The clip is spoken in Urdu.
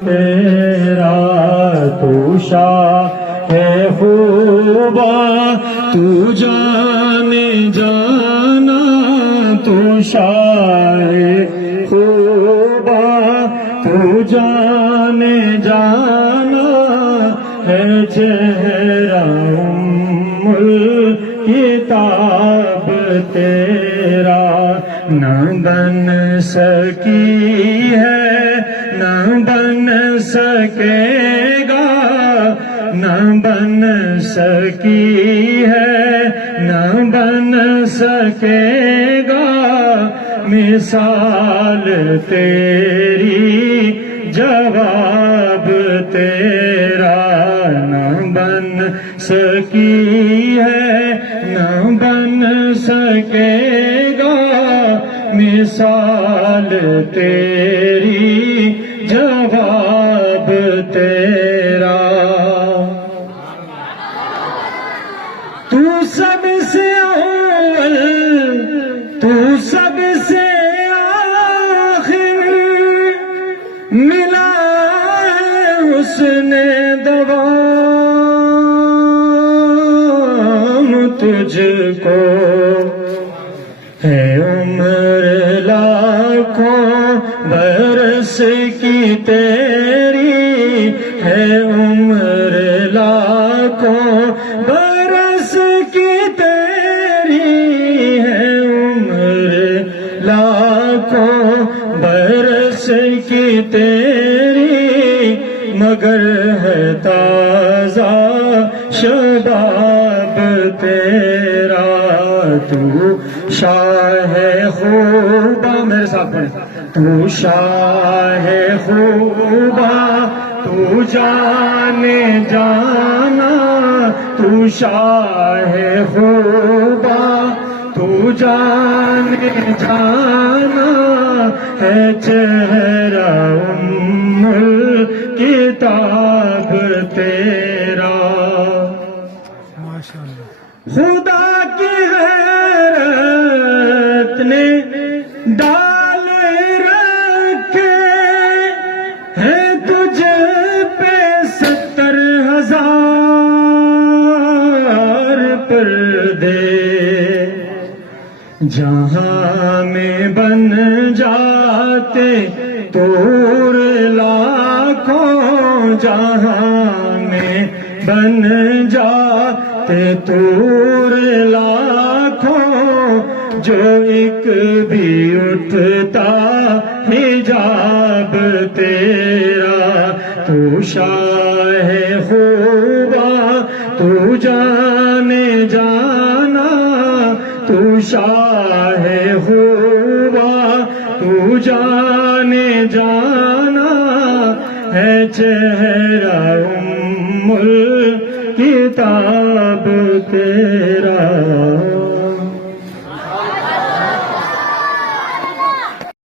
تیرا تو شاہ خوبا، تو جانے جانا، تو شاہ خوبا، تو جانے جانا ہے چہرہ ام الکتاب تیرا، نہ بن سکی ہے نہ بن سکے گا، نہ بن سکی ہے نہ بن سکے گا، مثال تیری جواب تیرا، نہ بن سکی ہے نہ بن سکے گا، مثال تیری جواب تیرا، تو سب سے اول تو سب سے آخر، ملا ہے حسن دوام تجھ کو، ہے عمر لاکھوں برس کی تیری، ہے عمر لاکھوں برس کی تیری، ہے عمر لاکھوں برس کی تیری، مگر ہے تازہ شباب تیرا، تو شاہ خوبا، میرے ساتھ پڑھیں، تو شاہ خوبا، تو جانے جانا، تو شاہ خوبا، تو جانے جانا ہے چہرہ ام الکتاب تیرا، خدا کی غیرت نے ڈال رکھے ہیں تجھ پہ 70,000 پردے، جہاں میں بن جاتے طور لاکھوں، جہاں میں بن جاتے طور لاکھوں، جو ایک بھی اٹھتا حجاب تیرا، تو شاہ خوبا، تو جانے جانا، تو شاہ خوبا، تو جانے جانا ہے چہرہ ام الکتاب تیرا۔